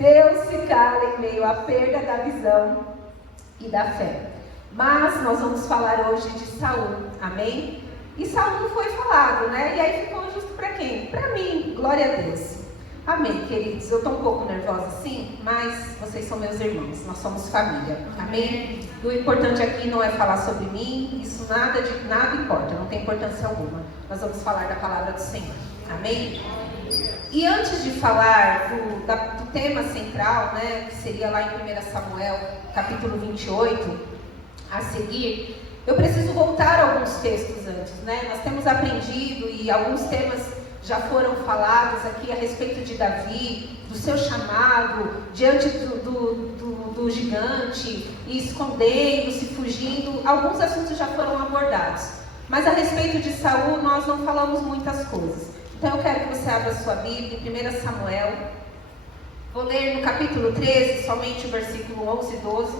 Deus se cala em meio à perda da visão e da fé. Mas nós vamos falar hoje de Saul, amém? E Saul foi falado, né? E aí ficou justo para quem? Para mim, glória a Deus. Amém, queridos. Eu estou um pouco nervosa sim, mas vocês são meus irmãos, nós somos família, amém? E o importante aqui não é falar sobre mim, isso nada importa, não tem importância alguma. Nós vamos falar da palavra do Senhor, amém? E antes de falar do tema central, né, que seria lá em 1 Samuel, capítulo 28, a seguir, eu preciso voltar a alguns textos antes, né? Nós temos aprendido e alguns temas já foram falados aqui a respeito de Davi, do seu chamado, diante do gigante, e escondendo-se, fugindo. Alguns assuntos já foram abordados. Mas a respeito de Saul, nós não falamos muitas coisas. Então eu quero que você abra a sua Bíblia, em 1 Samuel. Vou ler no capítulo 13, somente o versículo 11 e 12.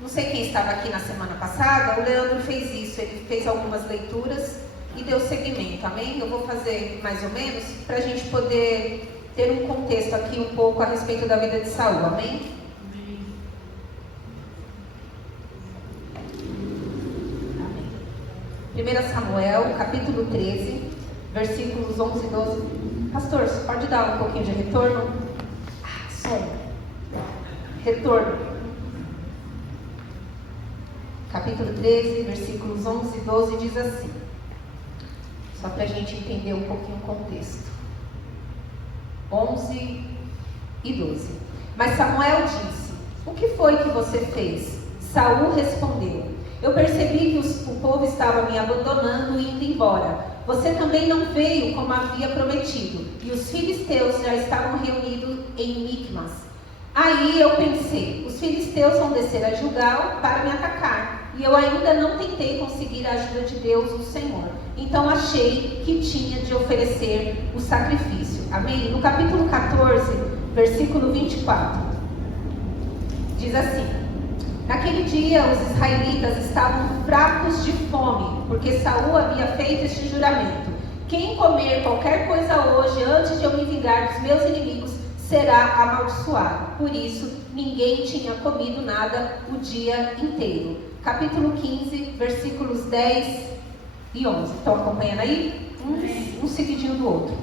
Não sei quem estava aqui na semana passada, o Leandro fez isso, ele fez algumas leituras e deu seguimento, amém? Eu vou fazer mais ou menos para a gente poder ter um contexto aqui um pouco a respeito da vida de Saul, amém? Amém. 1 Samuel, capítulo 13, versículos 11 e 12. Pastor, você pode dar um pouquinho de retorno? Som. Retorno. Capítulo 13, versículos 11 e 12 diz assim. Só para a gente entender um pouquinho o contexto. 11 e 12. Mas Samuel disse: o que foi que você fez? Saul respondeu: eu percebi que o povo estava me abandonando e indo embora. Você também não veio como havia prometido, e os filisteus já estavam reunidos em Micmas. Aí eu pensei: os filisteus vão descer a Gilgal para me atacar, e eu ainda não tentei conseguir a ajuda de Deus, o Senhor. Então achei que tinha de oferecer o sacrifício. Amém? No capítulo 14, versículo 24, diz assim: naquele dia os israelitas estavam fracos de fome, porque Saul havia feito este juramento: quem comer qualquer coisa hoje, antes de eu me vingar dos meus inimigos, será amaldiçoado. Por isso, ninguém tinha comido nada o dia inteiro. Capítulo 15, versículos 10 e 11. Estão acompanhando aí? Um seguidinho do outro.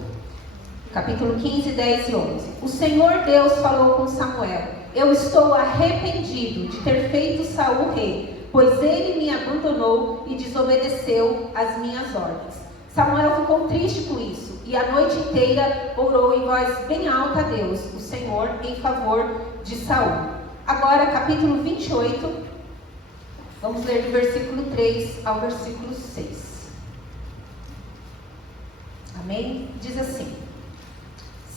Capítulo 15, 10 e 11. O Senhor Deus falou com Samuel: eu estou arrependido de ter feito Saul rei, pois ele me abandonou e desobedeceu às minhas ordens. Samuel ficou triste com isso, e a noite inteira orou em voz bem alta a Deus, o Senhor, em favor de Saul. Agora, capítulo 28, vamos ler do versículo 3 ao versículo 6. Amém? Diz assim: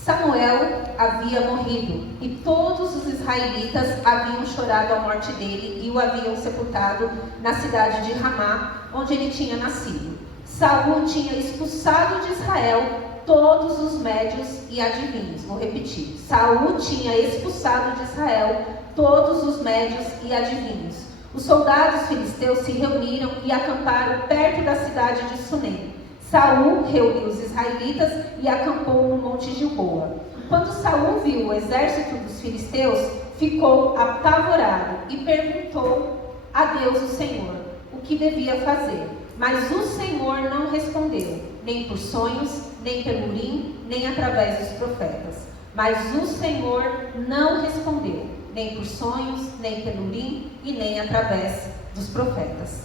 Samuel havia morrido, e todos os israelitas haviam chorado a morte dele e o haviam sepultado na cidade de Ramá, onde ele tinha nascido. Saul tinha expulsado de Israel todos os médios e adivinhos. Vou repetir. Saul tinha expulsado de Israel todos os médios e adivinhos. Os soldados filisteus se reuniram e acamparam perto da cidade de Sunem. Saul reuniu os israelitas e acampou no monte Gilboa. Quando Saul viu o exército dos filisteus, ficou apavorado e perguntou a Deus, o Senhor, o que devia fazer. Mas o Senhor não respondeu, nem por sonhos, nem pelo Urim, nem através dos profetas. Mas o Senhor não respondeu, nem por sonhos, nem pelo Urim e nem através dos profetas.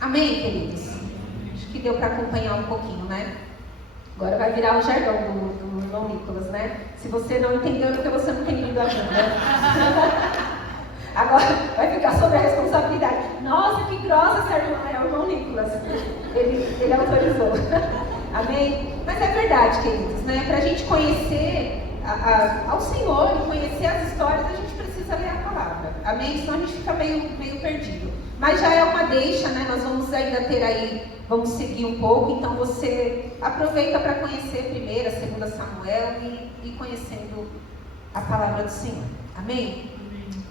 Amém, queridos? Acho que deu para acompanhar um pouquinho, né? Agora vai virar o jargão do irmão Nicolas, né? Se você não entendeu, é porque você não tem lido a Bíblia. Agora vai ficar sobre a responsabilidade. Nossa, que grossa essa irmã é o irmão Nicolas. Ele autorizou. Amém? Mas é verdade, queridos, né? Para a gente conhecer ao Senhor e conhecer as histórias, a gente precisa ler a palavra. Amém? Senão a gente fica meio perdido. Mas já é uma deixa, né? Nós vamos ainda ter aí, vamos seguir um pouco. Então você aproveita para conhecer 1ª, 2ª Samuel e conhecendo a palavra do Senhor. Amém?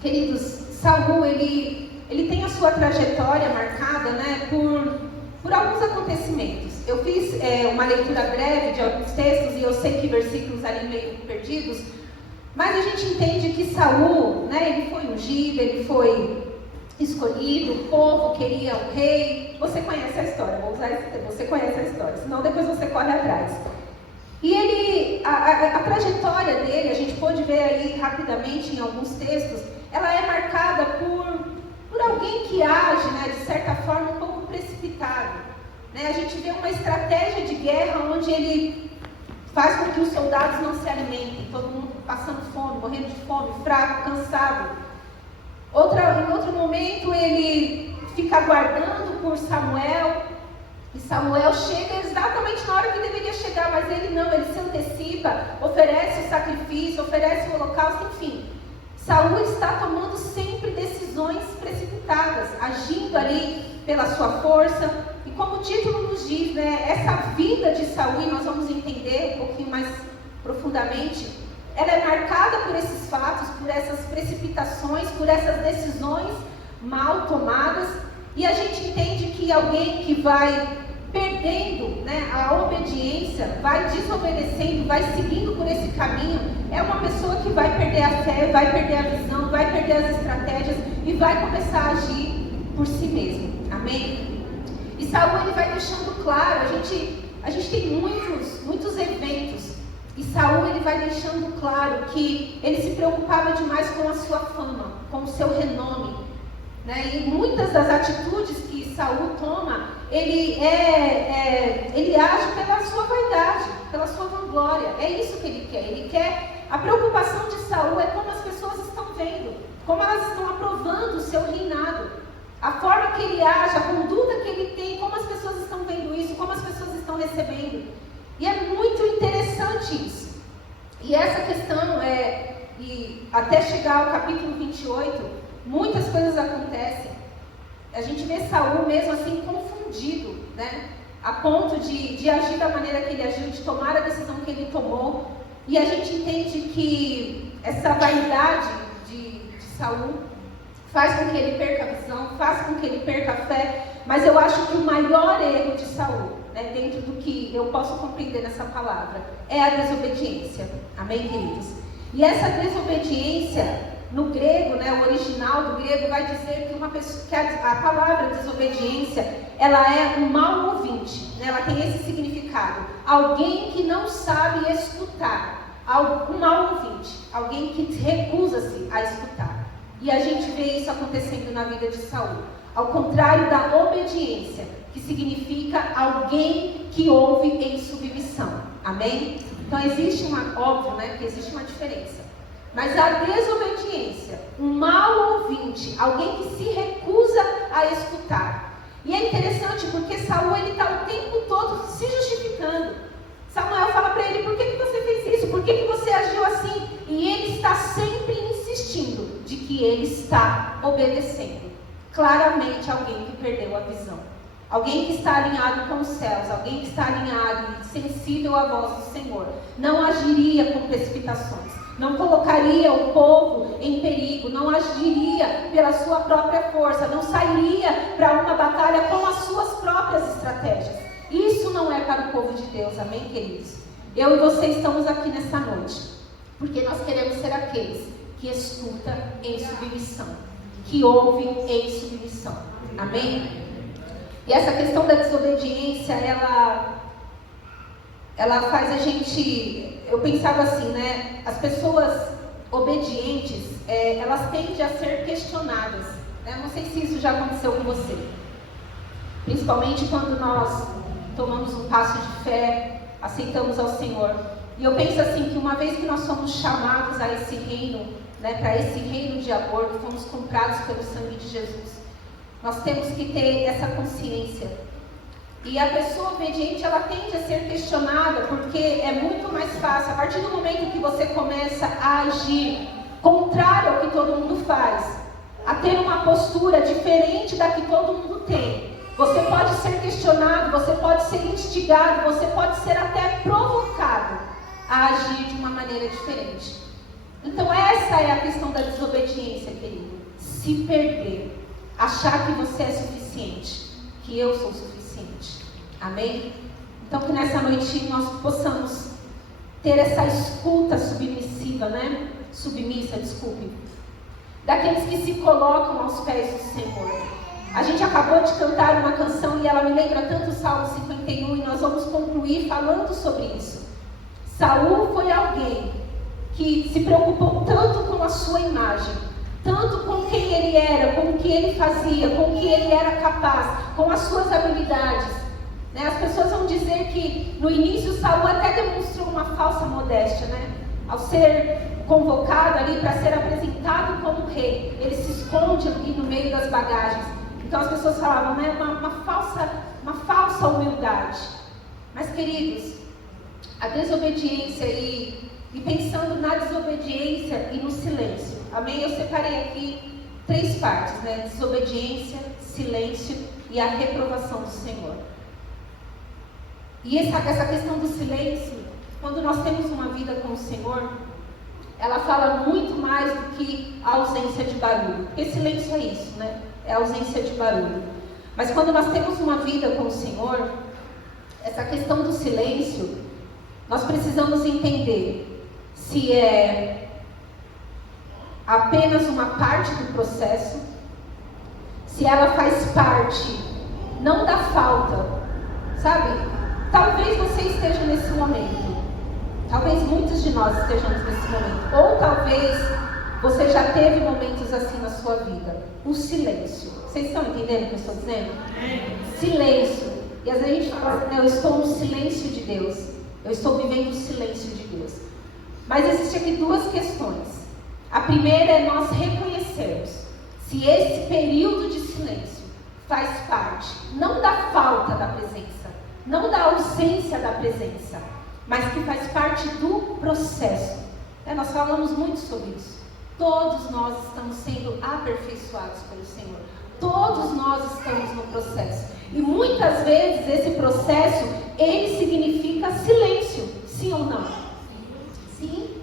Queridos, Saul, ele tem a sua trajetória marcada, né, por alguns acontecimentos. Eu fiz uma leitura breve de alguns textos e eu sei que versículos ali meio perdidos, Mas a gente entende que Saul, né, ele foi ungido, ele foi escolhido, o povo queria um rei. Você conhece a história, vou usar esse termo, você conhece a história, senão depois você corre atrás. E ele, a trajetória dele, a gente pôde ver aí rapidamente em alguns textos, ela é marcada por alguém que age, né, de certa forma, um pouco precipitado. Né? A gente vê uma estratégia de guerra onde ele faz com que os soldados não se alimentem, todo mundo passando fome, morrendo de fome, fraco, cansado. Em outro momento, ele fica aguardando por Samuel, e Samuel chega exatamente na hora que deveria chegar, mas ele não, ele se antecipa, oferece o sacrifício, oferece o holocausto, enfim. Saul está tomando sempre decisões precipitadas, agindo ali pela sua força, e como o título nos diz, né, essa vida de Saul, e nós vamos entender um pouquinho mais profundamente, ela é marcada por esses fatos, por essas precipitações, por essas decisões mal tomadas, e a gente entende que alguém que vai perdendo, né, a obediência, vai desobedecendo, vai seguindo por esse caminho, é uma pessoa que vai perder a fé, vai perder a visão, vai perder as estratégias e vai começar a agir por si mesmo. Amém? E Saul, ele vai deixando claro, a gente tem muitos eventos, e Saul, ele vai deixando claro que ele se preocupava demais com a sua fama, com o seu renome, né? E muitas das atitudes que Saul toma, ele age pela sua vaidade, pela sua vanglória. É isso que ele quer. Ele quer. A preocupação de Saul é como as pessoas estão vendo, como elas estão aprovando o seu reinado, a forma que ele age, a conduta que ele tem, como as pessoas estão vendo isso, como as pessoas estão recebendo. E é muito interessante isso. E essa questão e até chegar ao capítulo 28, muitas coisas acontecem. A gente vê Saul mesmo assim confundido, né? A ponto de agir da maneira que ele agiu, de tomar a decisão que ele tomou. E a gente entende que essa vaidade de Saul faz com que ele perca a visão, faz com que ele perca a fé. Mas eu acho que o maior erro de Saul, né, dentro do que eu posso compreender nessa palavra, é a desobediência. Amém, queridos? E essa desobediência, no grego, né, o original do grego vai dizer que uma pessoa, que a palavra desobediência, ela é um mau ouvinte, né, ela tem esse significado. Alguém que não sabe escutar, um mau ouvinte, alguém que recusa-se a escutar. E a gente vê isso acontecendo na vida de Saul. Ao contrário da obediência, que significa alguém que ouve em submissão. Amém? Então existe óbvio, né, que existe uma diferença. Mas a desobediência, um mau ouvinte, alguém que se recusa a escutar. E é interessante porque Saul, ele está o tempo todo se justificando. Samuel fala para ele, por que você fez isso? Por que você agiu assim? E ele está sempre insistindo de que ele está obedecendo. Claramente alguém que perdeu a visão. Alguém que está alinhado com os céus, alguém que está alinhado e sensível à voz do Senhor. Não agiria com precipitações. Não colocaria o povo em perigo, não agiria pela sua própria força, não sairia para uma batalha com as suas próprias estratégias. Isso não é para o povo de Deus, amém, queridos? Eu e você estamos aqui nessa noite, porque nós queremos ser aqueles que escutam em submissão, que ouvem em submissão, amém? E essa questão da desobediência, ela faz a gente... Eu pensava assim, né? As pessoas obedientes, elas tendem a ser questionadas. Né? Não sei se isso já aconteceu com você. Principalmente quando nós tomamos um passo de fé, aceitamos ao Senhor. E eu penso assim, que uma vez que nós somos chamados a esse reino, né, para esse reino de amor, que fomos comprados pelo sangue de Jesus, nós temos que ter essa consciência. E a pessoa obediente, ela tende a ser questionada, porque é muito mais fácil, a partir do momento que você começa a agir contrário ao que todo mundo faz, a ter uma postura diferente da que todo mundo tem, você pode ser questionado, você pode ser instigado, você pode ser até provocado a agir de uma maneira diferente. Então essa é a questão da desobediência, querido. Se perder, achar que você é suficiente, que eu sou suficiente. Amém? Então que nessa noite nós possamos ter essa escuta submissiva, né? submissa, desculpe. Daqueles que se colocam aos pés do Senhor. A gente acabou de cantar uma canção e ela me lembra tanto o Salmo 51 e nós vamos concluir falando sobre isso. Saul foi alguém que se preocupou tanto com a sua imagem, tanto com quem ele era, com o que ele fazia, com o que ele era capaz, com as suas habilidades. Né? As pessoas vão dizer que no início Saul até demonstrou uma falsa modéstia, né? Ao ser convocado ali para ser apresentado como rei, ele se esconde ali no meio das bagagens. Então as pessoas falavam, né? Uma falsa humildade. Mas queridos, a desobediência e pensando na desobediência e no silêncio. Amém? Eu separei aqui 3 partes, né? Desobediência, silêncio e a reprovação do Senhor. E essa questão do silêncio, quando nós temos uma vida com o Senhor, ela fala muito mais do que a ausência de barulho. Porque silêncio é isso, né? É a ausência de barulho. Mas quando nós temos uma vida com o Senhor, essa questão do silêncio, nós precisamos entender se é apenas uma parte do processo, se ela faz parte, não da falta, sabe? Talvez você esteja nesse momento, talvez muitos de nós estejamos nesse momento, ou talvez você já teve momentos assim na sua vida. O silêncio. Vocês estão entendendo o que eu estou dizendo? Silêncio. E às vezes a gente fala assim, eu estou no silêncio de Deus. Eu estou vivendo o silêncio de Deus. Mas existem aqui 2 questões. A primeira é nós reconhecermos se esse período de silêncio faz parte, não da falta da presença, não da ausência da presença, mas que faz parte do processo. Nós falamos muito sobre isso. Todos nós estamos sendo aperfeiçoados pelo Senhor. Todos nós estamos no processo. E muitas vezes esse processo, ele significa silêncio. Sim ou não? Sim.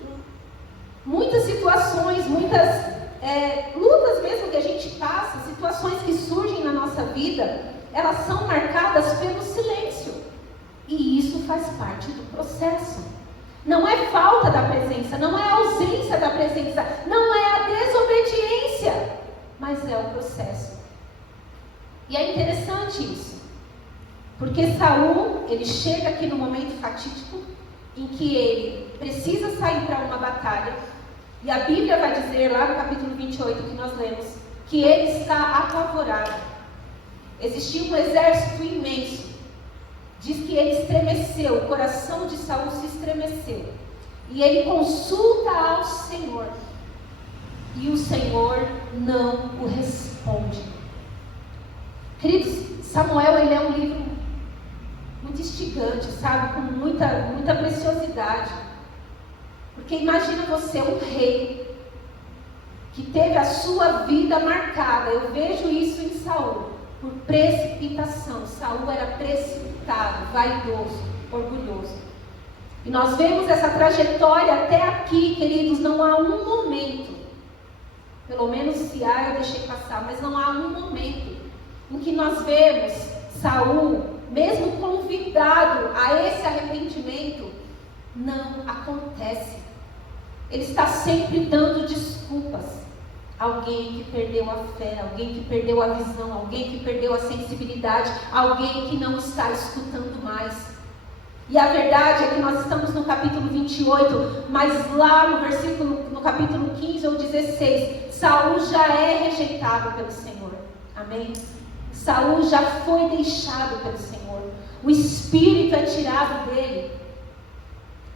Muitas situações, muitas lutas mesmo que a gente passa, situações que surgem na nossa vida, elas são marcadas pelo silêncio. E isso faz parte do processo. Não é falta da presença, não é ausência da presença, não é a desobediência, mas é o processo. E é interessante isso, porque Saul, ele chega aqui no momento fatídico, em que ele precisa sair para uma batalha, e a Bíblia vai dizer lá no capítulo 28 que nós lemos, que ele está apavorado. Existia um exército imenso. Diz que ele estremeceu, o coração de Saul se estremeceu. E ele consulta ao Senhor. E o Senhor não o responde. Queridos, Samuel, ele é um livro muito instigante, sabe? Com muita preciosidade. Porque imagina você, um rei, que teve a sua vida marcada. Eu vejo isso em Saul. Por precipitação. Saul era precipitado, vaidoso, orgulhoso. E nós vemos essa trajetória até aqui, queridos. Não há um momento, pelo menos se há, eu deixei passar, mas não há um momento em que nós vemos Saul, mesmo convidado a esse arrependimento, não acontece. Ele está sempre dando desculpas. Alguém que perdeu a fé, alguém que perdeu a visão, alguém que perdeu a sensibilidade, alguém que não está escutando mais. E a verdade é que nós estamos no capítulo 28, mas lá no capítulo 15 ou 16, Saul já é rejeitado pelo Senhor. Amém? Saul já foi deixado pelo Senhor. O espírito é tirado dele.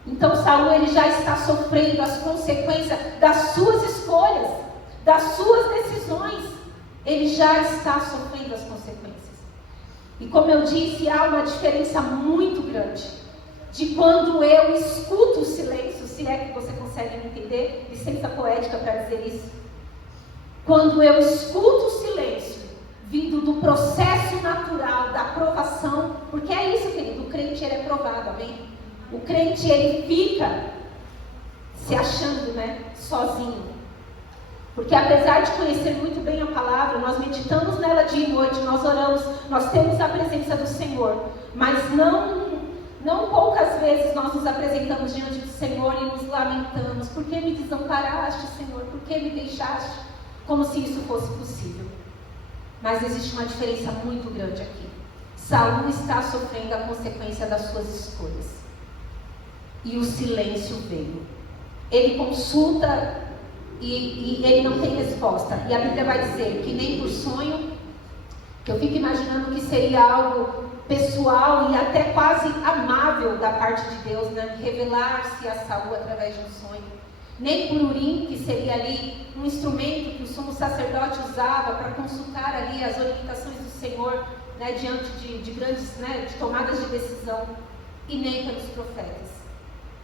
Então Saul, ele já está sofrendo as consequências das suas escolhas, das suas decisões. Ele já está sofrendo as consequências. E como eu disse, há uma diferença muito grande de quando eu escuto o silêncio, se é que você consegue me entender, licença poética para dizer isso. Quando eu escuto o silêncio, vindo do processo natural, da provação, porque é isso, querido, o crente, ele é provado, amém? O crente, ele fica se achando, sozinho. Porque apesar de conhecer muito bem a palavra, nós meditamos nela dia e noite, nós oramos, nós temos a presença do Senhor, mas não Não poucas vezes nós nos apresentamos diante do Senhor e nos lamentamos. Por que me desamparaste, Senhor? Por que me deixaste? Como se isso fosse possível. Mas existe uma diferença muito grande aqui. Saul está sofrendo a consequência das suas escolhas. E o silêncio veio. Ele consulta e ele não tem resposta. E a Bíblia vai dizer que nem por sonho, que eu fico imaginando que seria algo pessoal e até quase amável da parte de Deus, né? Revelar-se a Saul através de um sonho. Nem por Urim, que seria ali um instrumento que o sumo sacerdote usava para consultar ali as orientações do Senhor, né? Diante de grandes, né? De tomadas de decisão. E nem pelos profetas.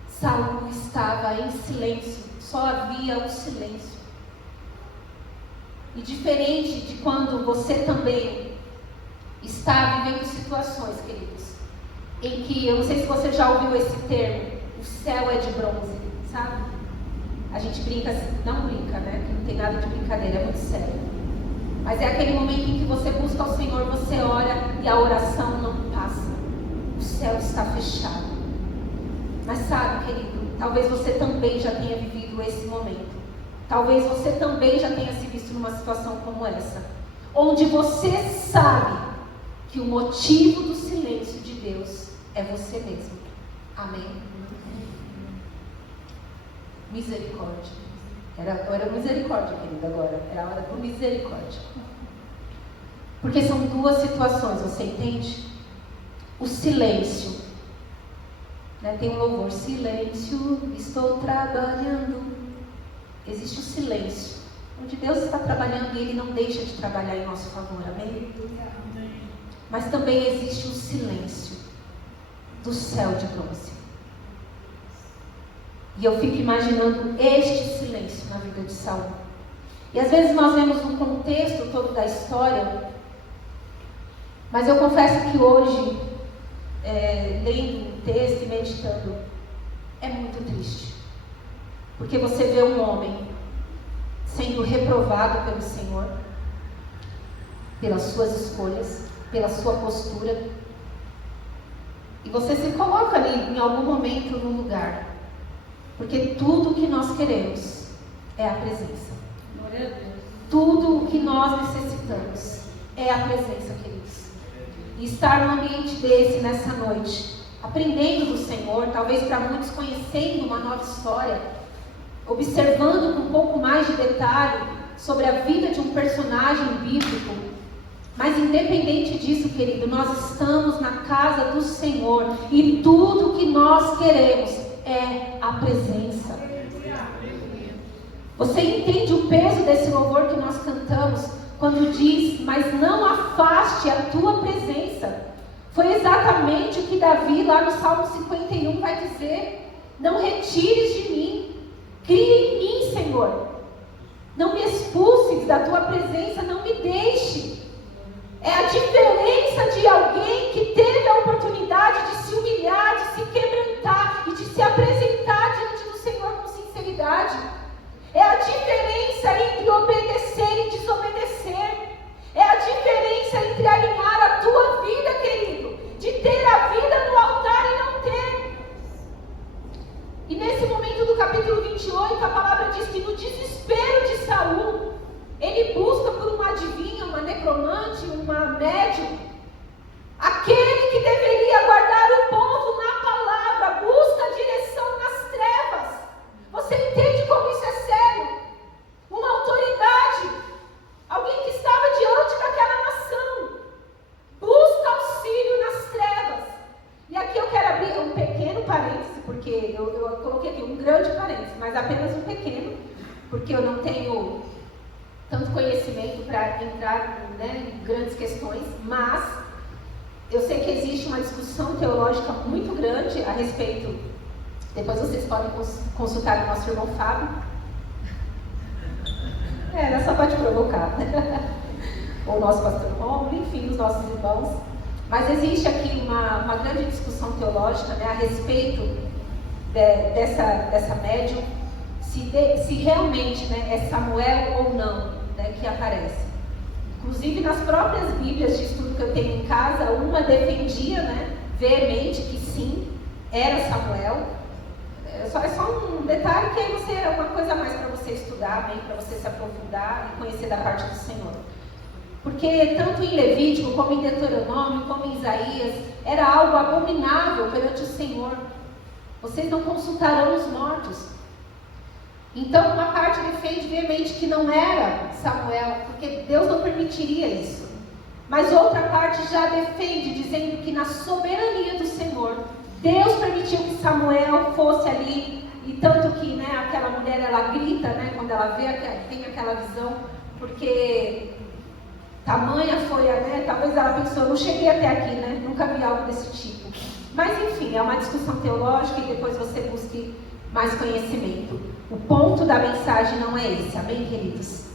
Saul estava em silêncio, só havia o silêncio. E diferente de quando você também está vivendo situações, queridos, em que, eu não sei se você já ouviu esse termo, o céu é de bronze, sabe? A gente brinca assim, não brinca, né? Que não tem nada de brincadeira, é muito sério. Mas é aquele momento em que você busca o Senhor, você ora e a oração não passa. O céu está fechado. Mas sabe, querido, talvez você também já tenha vivido esse momento. Talvez você também já tenha se visto numa situação como essa, onde você sabe que o motivo do silêncio de Deus é você mesmo. Amém? Misericórdia. Era misericórdia, querida, agora. Era a hora do misericórdia. Porque são duas situações, você entende? O silêncio. Né? Tem um louvor, silêncio, estou trabalhando. Existe o silêncio, onde Deus está trabalhando e Ele não deixa de trabalhar em nosso favor, amém? Mas também existe o silêncio do céu de bronze. E eu fico imaginando este silêncio na vida de Saul. E às vezes nós vemos o contexto todo da história, mas eu confesso que hoje, lendo o texto e meditando, é muito triste. Porque você vê um homem sendo reprovado pelo Senhor, pelas suas escolhas, pela sua postura. E você se coloca ali em algum momento no lugar. Porque tudo o que nós queremos é a presença. Glória a Deus. Tudo o que nós necessitamos é a presença, queridos. E estar num ambiente desse, nessa noite, aprendendo do Senhor, talvez para muitos conhecendo uma nova história, observando com um pouco mais de detalhe sobre a vida de um personagem bíblico. Mas independente disso, querido, nós estamos na casa do Senhor e tudo que nós queremos é a presença. Você entende o peso desse louvor que nós cantamos quando diz, mas não afaste a tua presença? Foi exatamente o que Davi lá no Salmo 51 vai dizer: não retires de mim, cria em mim, Senhor, não me expulses da tua presença, não me deixe. É a diferença de alguém que teve a oportunidade de se humilhar, de se quebrantar e de se apresentar diante do Senhor com sinceridade. É a diferença entre obedecer e desobedecer. É a diferença entre alinhar a tua vida, querido, de ter a vida no altar e não ter. E nesse momento do capítulo 28, a palavra diz que no desespero de Saul, ele busca por uma adivinha, uma necromante, uma médium, aquele que deveria guardar o povo na palavra, busca a direção nas trevas. Você entende como isso é sério? Uma autoridade, alguém que estava diante daquela nação, busca auxílio nas trevas. E aqui eu quero abrir um pequeno parêntese, porque eu coloquei aqui um grande parêntese, mas apenas um pequeno, porque eu não tenho tanto conhecimento para entrar, né, em grandes questões, mas eu sei que existe uma discussão teológica muito grande a respeito. Depois vocês podem consultar o nosso irmão Fábio. Era só para te provocar. Ou o nosso pastor Romulo, enfim, os nossos irmãos. Mas existe aqui uma grande discussão teológica, né, a respeito dessa médium, se realmente, né, é Samuel ou não, né, que aparece. Inclusive nas próprias Bíblias de estudo que eu tenho em casa, uma defendia, né, veemente que sim, era Samuel. É só um detalhe que aí é uma coisa a mais para você estudar, bem, para você se aprofundar e conhecer da parte do Senhor. Porque tanto em Levítico, como em Deuteronômio, como em Isaías, era algo abominável perante o Senhor. Vocês não consultarão os mortos. Então, uma parte defende veemente que não era Samuel, porque Deus não permitiria isso. Mas outra parte já defende, dizendo que na soberania do Senhor, Deus permitiu que Samuel fosse ali. E tanto que, né, aquela mulher, ela grita, né, quando ela tem aquela visão, porque tamanha foi, né, talvez ela pensou, eu não cheguei até aqui, né, nunca vi algo desse tipo. Mas enfim, é uma discussão teológica e depois você busque mais conhecimento. O ponto da mensagem não é esse, amém, queridos?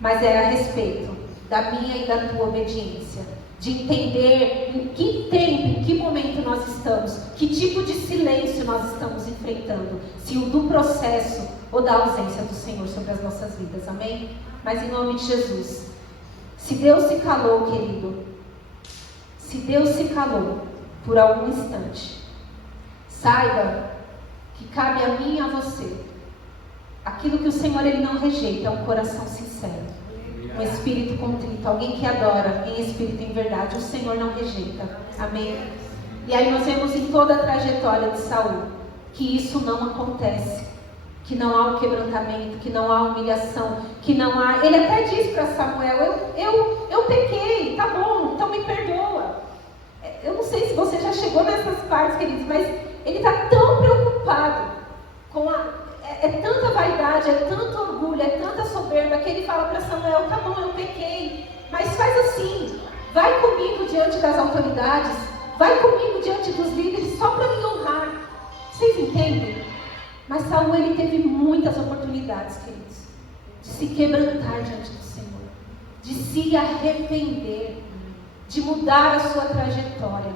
Mas é a respeito da minha e da tua obediência, de entender em que tempo, em que momento nós estamos, que tipo de silêncio nós estamos enfrentando, se o do processo ou da ausência do Senhor sobre as nossas vidas, amém? Mas em nome de Jesus, se Deus se calou, querido, se Deus se calou por algum instante, saiba que cabe a mim e a você. Aquilo que o Senhor ele não rejeita é um coração sincero, um espírito contrito, alguém que adora em espírito e em verdade. O Senhor não rejeita, amém? E aí nós vemos em toda a trajetória de Saul que isso não acontece, que não há um quebrantamento, que não há humilhação, que não há... Ele até diz para Samuel, eu pequei, tá bom, então me perdoa. Eu não sei se você já chegou nessas partes, queridos, mas ele está tão preocupado com é tanta vaidade, é tanto orgulho, é tanta soberba, que ele fala para Samuel, tá bom, eu pequei, mas faz assim, vai comigo diante das autoridades, vai comigo diante dos líderes, só para me honrar. Vocês entendem? Mas Saul, ele teve muitas oportunidades, queridos, de se quebrantar diante do Senhor, de se arrepender, de mudar a sua trajetória,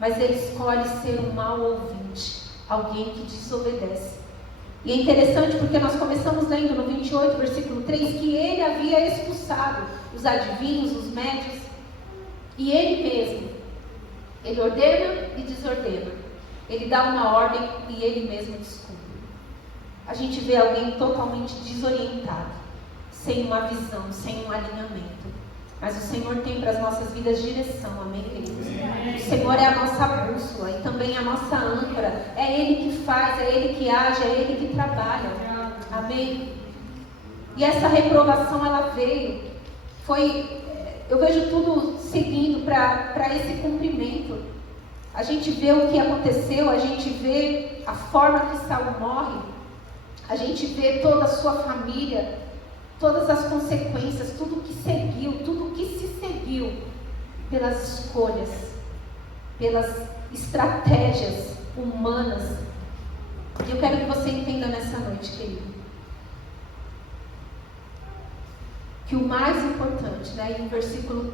mas ele escolhe ser um mau ouvinte, alguém que desobedece. E é interessante porque nós começamos lendo no 28, versículo 3, que ele havia expulsado os adivinhos, os médios, e ele mesmo, ele ordena e desordena, ele dá uma ordem e ele mesmo descumpre. A gente vê alguém totalmente desorientado, sem uma visão, sem um alinhamento. Mas o Senhor tem para as nossas vidas direção, amém, queridos? O Senhor é a nossa bússola e também a nossa âncora. É Ele que faz, é Ele que age, é Ele que trabalha, amém? E essa reprovação, ela veio, eu vejo tudo seguindo para esse cumprimento. A gente vê o que aconteceu, a gente vê a forma que Saul morre, a gente vê toda a sua família, todas as consequências, tudo que seguiu, tudo que se seguiu pelas escolhas, pelas estratégias humanas. E eu quero que você entenda nessa noite, querido, que o mais importante, né, em um versículo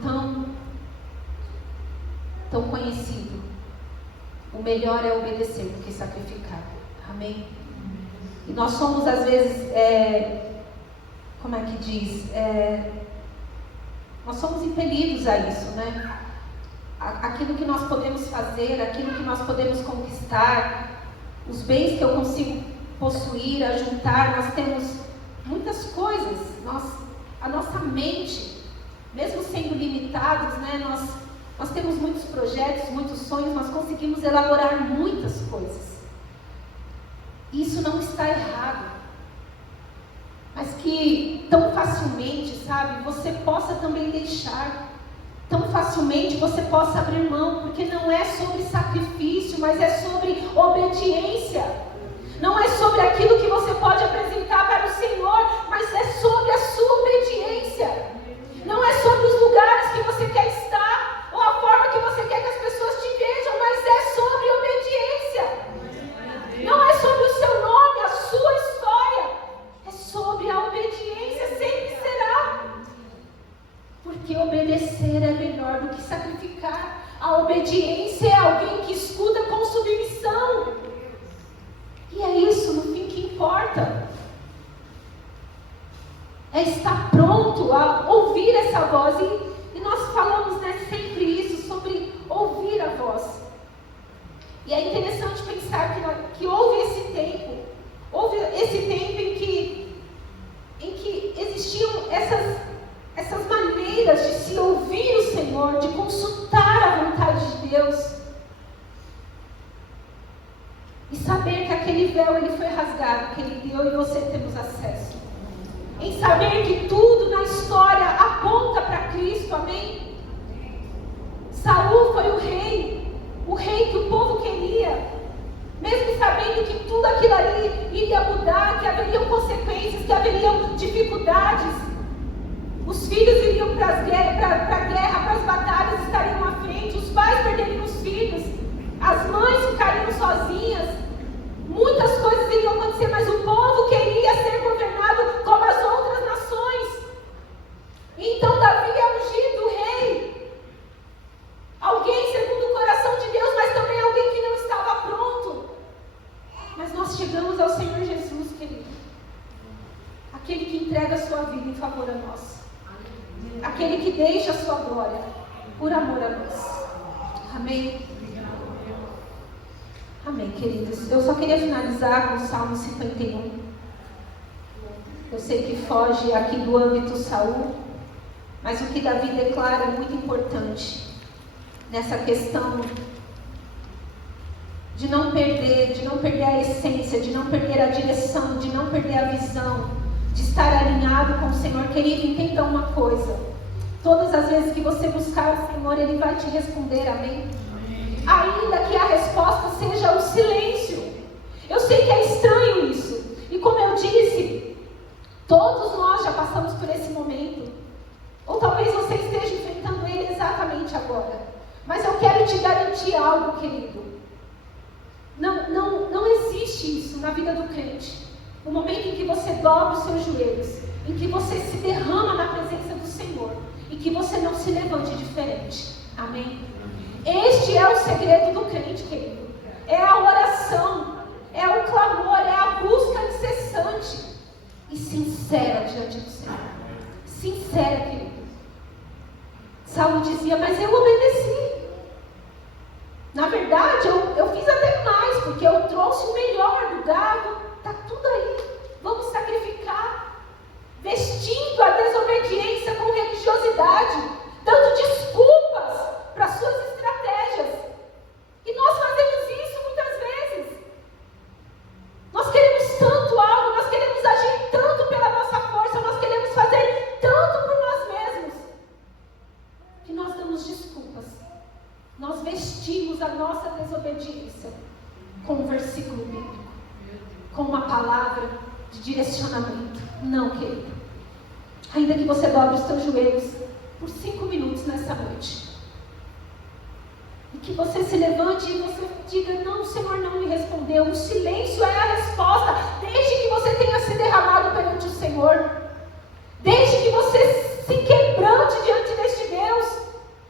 tão conhecido, o melhor é obedecer do que sacrificar, amém? E nós somos às vezes, como é que diz? Nós somos impelidos a isso, né? Aquilo que nós podemos fazer, aquilo que nós podemos conquistar, os bens que eu consigo possuir, ajuntar, nós temos muitas coisas. A nossa mente, mesmo sendo limitados, né? Nós temos muitos projetos, muitos sonhos, nós conseguimos elaborar muitas coisas. Isso não está errado. Mas que tão facilmente, sabe, você possa também deixar, tão facilmente você possa abrir mão, porque não é sobre sacrifício, mas é sobre obediência. Não é sobre aquilo que você pode apresentar para o Senhor, mas é sobre a sua obediência. Não é sobre os lugares que você quer estar, ou a forma que você quer que as pessoas te vejam, mas é sobre obediência. Não é sobre o seu nome, a sua história. É sobre a obediência, sempre será. Porque obedecer é melhor do que sacrificar. A obediência é alguém que escuta com submissão. E é isso, no fim, que importa. É estar pronto a ouvir essa voz. E nós falamos, né, sempre isso, sobre ouvir a voz. existiam essas maneiras de se ouvir o Senhor, de consultar a vontade de Deus. E saber que aquele véu ele foi rasgado, que Ele deu e você temos acesso. Em saber que tudo na história aponta para Cristo, amém? Saul foi o rei que o povo queria. Mesmo sabendo que tudo aquilo ali iria mudar, que haveriam consequências, que haveriam dificuldades. Os filhos iriam para a guerra, para as batalhas, estariam à frente, os pais perderiam os filhos, as mães ficariam sozinhas, muitas coisas iriam acontecer, mas o povo queria ser governado como as outras nações. Então Davi é ungido rei, alguém segundo o coração de Deus, mas também alguém que não estava pronto. Mas nós chegamos ao Senhor Jesus, querido, aquele que entrega a sua vida em favor a nós, aquele que deixa a sua glória por amor a nós. Amém? Amém, queridos. Eu só queria finalizar com o Salmo 51. Eu sei que foge aqui do âmbito Saul, mas o que Davi declara é muito importante nessa questão de não perder a essência, de não perder a direção, de não perder a visão, de estar alinhado com o Senhor. Querido, entenda uma coisa: todas as vezes que você buscar o Senhor, Ele vai te responder, amém? Ainda que a resposta seja o silêncio. Eu sei que é estranho isso, e como eu disse, todos nós já passamos por esse momento, ou talvez você esteja enfrentando ele exatamente agora. Mas eu quero te garantir algo, querido. Não existe isso na vida do crente. No momento em que você dobra os seus joelhos, em que você se derrama na presença do Senhor, e que você não se levante diferente. Amém? Este é o segredo do crente, querido. É a oração, é o clamor, é a busca incessante e sincera diante do Senhor. Sincera, querido. Saul dizia, mas eu obedeci. Na verdade, eu fiz até mais, porque eu trouxe o melhor do gado. Está tudo aí. Vamos sacrificar. Vestindo a desobediência com religiosidade, dando desculpas para suas estratégias. E nós fazemos isso muitas vezes. Nós queremos tanto algo, nós queremos agir tanto pela nossa força, nós queremos fazer tanto por nós mesmos, que nós damos desculpas. Nós vestimos a nossa desobediência com um versículo bíblico, com uma palavra de direcionamento. Não, querido. Ainda que você dobre os seus joelhos por 5 minutos nessa noite, e que você se levante e você diga, não, o Senhor não me respondeu. O silêncio é a resposta, desde que você tenha se derramado perante o Senhor, desde que você se quebrante diante deste Deus,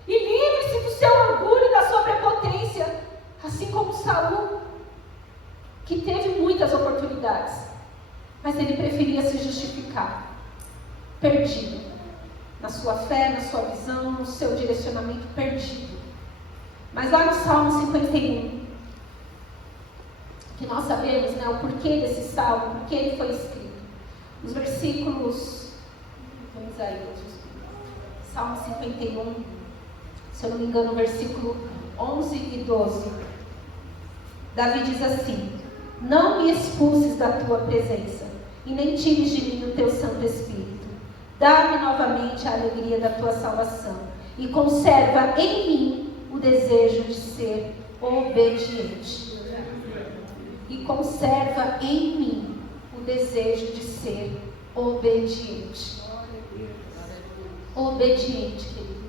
e livre-se do seu orgulho, da sua prepotência, assim como Saul, que teve muitas oportunidades, mas ele preferia se justificar, perdido, na sua fé, na sua visão, no seu direcionamento, perdido. Mas lá no Salmo 51, que nós sabemos, né, o porquê desse salmo, porque ele foi escrito. Os versículos, vamos aí, Salmo 51, se eu não me engano, versículo 11 e 12. Davi diz assim: não me expulses da tua presença, e nem tires de mim o teu Santo Espírito. Dá-me novamente a alegria da tua salvação, e conserva em mim o desejo de ser obediente. E conserva em mim o desejo de ser obediente. Obediente, querido.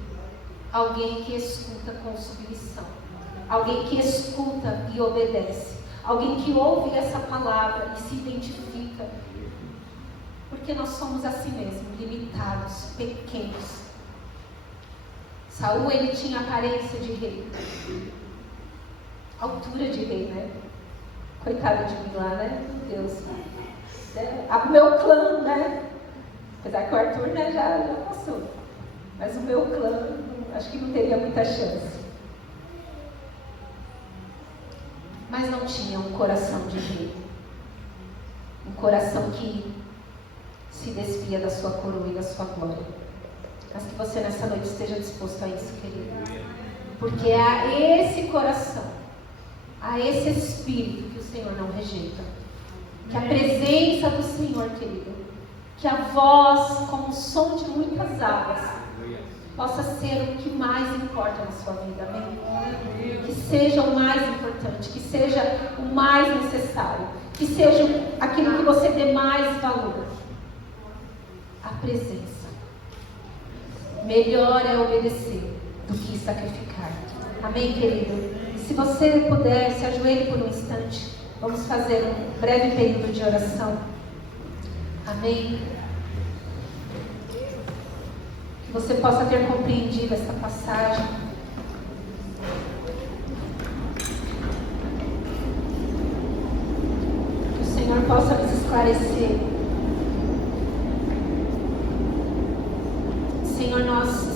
Alguém que escuta com submissão. Alguém que escuta e obedece. Alguém que ouve essa palavra e se identifica. Porque nós somos assim mesmo, limitados, pequenos. Saul, ele tinha aparência de rei, altura de rei, né? Coitado de mim lá, né? Meu Deus. O meu clã, né? Apesar que o Arthur, né, já passou. Mas o meu clã, acho que não teria muita chance. Mas não tinha um coração de rei. Um coração que se desvia da sua coroa e da sua glória. Mas que você nessa noite esteja disposto a isso, querido. Porque é a esse coração, a esse espírito que o Senhor não rejeita. Que a presença do Senhor, querido, que a voz como o som de muitas águas possa ser o que mais importa na sua vida, amém? Que seja o mais importante, que seja o mais necessário, que seja aquilo que você dê mais valor. A presença. Melhor é obedecer do que sacrificar. Amém, querido? Se você puder, se ajoelhe por um instante. Vamos fazer um breve período de oração. Amém? Que você possa ter compreendido essa passagem. Que o Senhor possa nos esclarecer. Senhor, nós